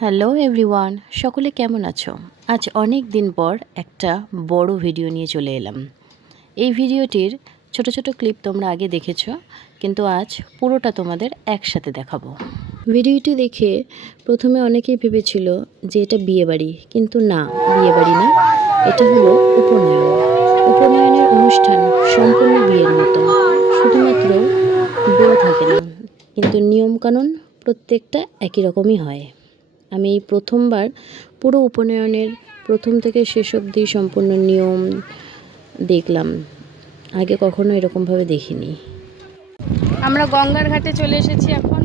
Hello everyone, সকলে কেমন আছো? আজ অনেক দিন পর একটা বড় ভিডিও নিয়ে চলে এলাম। এই ভিডিওটির ছোট ছোট ক্লিপ তোমরা আগে দেখেছো, কিন্তু আজ পুরোটা তোমাদের একসাথে দেখাবো। ভিডিওটি দেখে প্রথমে অনেকেই ভেবেছিল যে এটা বিয়েবাড়ি, কিন্তু না, বিয়েবাড়ি না, এটা হলো উপনয়ন। উপনয়নের অনুষ্ঠান সম্পূর্ণ বিয়ের মতো, শুধুমাত্র বউ থাকে না, কিন্তু নিয়মকানুন প্রত্যেকটা একই রকমই হয়। আমি এই প্রথমবার পুরো উপনয়নের প্রথম থেকে শেষ অবধি সম্পূর্ণ নিয়ম দেখলাম। আগে কখনো এরকমভাবে দেখিনি। আমরা গঙ্গার ঘাটে চলে এসেছি এখন।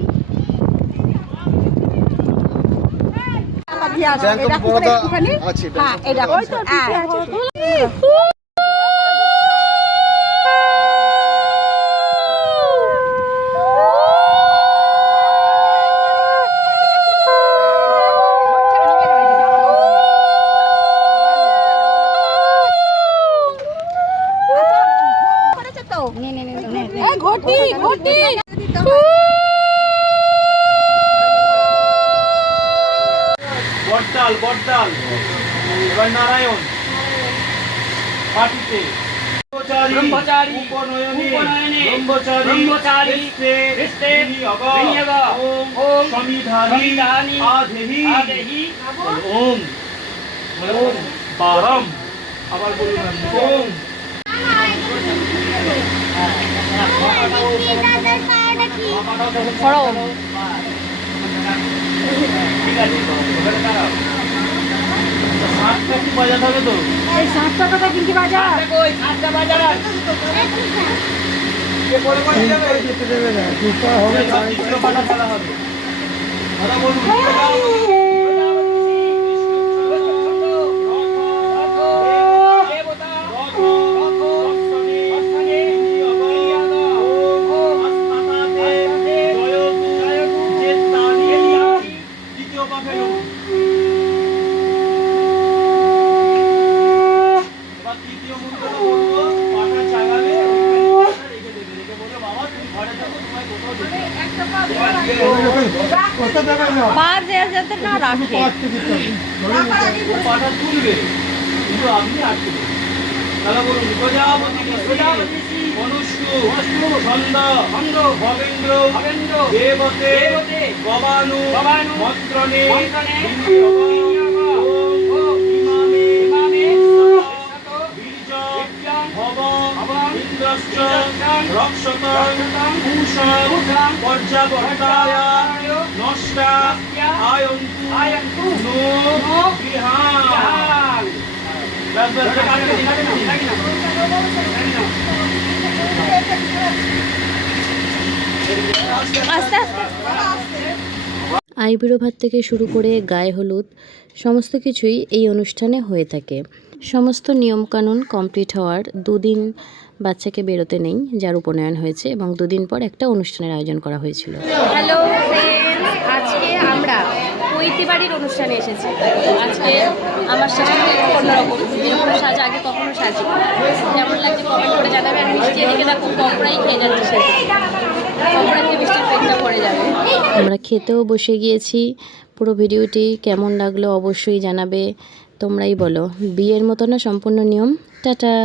ঘটি ঘটি বটডাল বটডাল এবার নারায়ণ পাটিতে ব্রহ্মচারী উপনয়নে ব্রহ্মচারী রিষ্টে বিনিয়োগ ওম সমিধানি আদেহি ওম ওম বারম আবার বলুন ওম পড়ো। ঠিক আছে, সাতটা কি বাজাতে হবে তো? এই 7 টাকাটা কিন্তু বাজার। কই 7টা বাজার কে পরে পরে যাবে যেতে দেবে না, দুটো হবে চিত্র পাটা ফেলা হবে। কথা বলুন। পাটা তুলবে কিন্তু আপনি আটকে দেবেন। তাহলে বলুন প্রজাপতি মনুষ্য ছন্দ ভবেন্দ্র দেবতে গবানু মন্ত্রণে পর্যাবর্তায় নষ্টা আয়ন্তু নো বিহান। আইবুড়ো ভাত থেকে শুরু করে গায়ে হলুদ সমস্ত কিছুই এই অনুষ্ঠানে হয়ে থাকে। সমস্ত নিয়মকানুন কমপ্লিট হওয়ার 2 দিন বাচ্চাকে বেরোতে নেই, যার উপনয়ন হয়েছে, এবং 2 দিন পর একটা অনুষ্ঠানের আয়োজন করা হয়েছিল। হ্যালো ফ্রেন্ডস, আজকে আমরা পৈতে বাড়ির অনুষ্ঠানে এসেছি। আজকে আমার সাজটা একটু অন্যরকম, এরকম সাজ আগে কখনো সাজি। কেমন লাগছে কমেন্ট করে জানাবে। আর মিষ্টি এদিকে দেখো কপড়াই খেয়ে যাচ্ছে, সে কপড়া খেয়ে মিষ্টির পেটটা পড়ে যাবে। আমরা খেতেও বসে গিয়েছি। পুরো ভিডিওটি কেমন লাগলো অবশ্যই জানাবে, তোমরাই বলো। বিয়ের মতো না সম্পূর্ণ নিয়ম। টাটা।